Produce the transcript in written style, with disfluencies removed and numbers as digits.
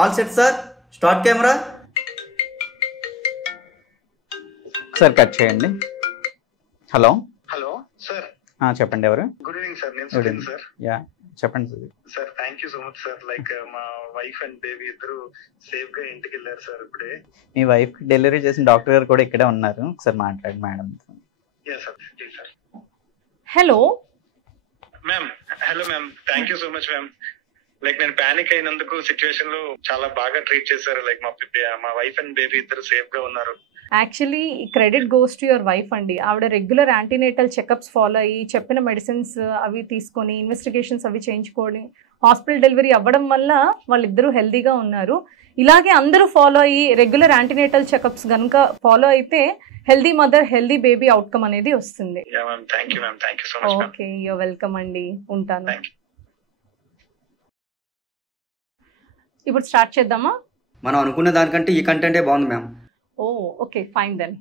All set sir, start camera. Sir cut చేయండి. Hello hello sir. చెప్పండి ఎవరు? Good evening sir, నేను Sudheer sir. Yeah చెప్పండి sir. Sir thank you so much sir. Like మా wife and baby ఇద్దరు safe గా ఇంటికి వెళ్ళారు సార్ ఇప్పుడే. మీ వైఫ్ కి డెలివరీ చేసిన డాక్టర్ గారు కూడా ఇక్కడే ఉన్నారు, ఒకసారి మాట్లాడి madam. Yeah sir, please sir. Hello ma'am. Hello ma'am, thank you so much ma'am. Like నేను పానిక్ అయినందుకు సిచ్యువేషన్ లో చాలా బాగా ట్రీట్ చేశారు. లైక్ మా వైఫ్ అండ్ బేబీ ఇద్దరు సేఫ్ గా ఉన్నారు. Actually credit goes to your wife అండి. ఆవిడ రెగ్యులర్ యాంటీనేటల్ చెకప్స్ ఫాలో అయ్యి చెప్పిన మెడిసిన్స్ అవి తీసుకొని ఇన్వెస్టిగేషన్స్ అవి చేయించుకొని హాస్పిటల్ డెలివరీ అవ్వడం వల్ల వాళ్ళిద్దరూ హెల్దీగా ఉన్నారు. ఇలాగే అందరూ ఫాలో అయ్యి రెగ్యులర్ యాంటీనేటల్ చెకప్స్ కనుక ఫాలో అయితే healthy mother healthy baby outcome అనేది వస్తుంది. ఓకే, యూర్ వెల్కమ్ అండి, ఉంటాను. ఇప్పుడు స్టార్ట్ చేద్దామా? మనం అనుకున్న దానికంటే ఈ కంటెంటే బాగుంది మ్యామ్. ఓ ఓకే, ఫైన్ దెన్.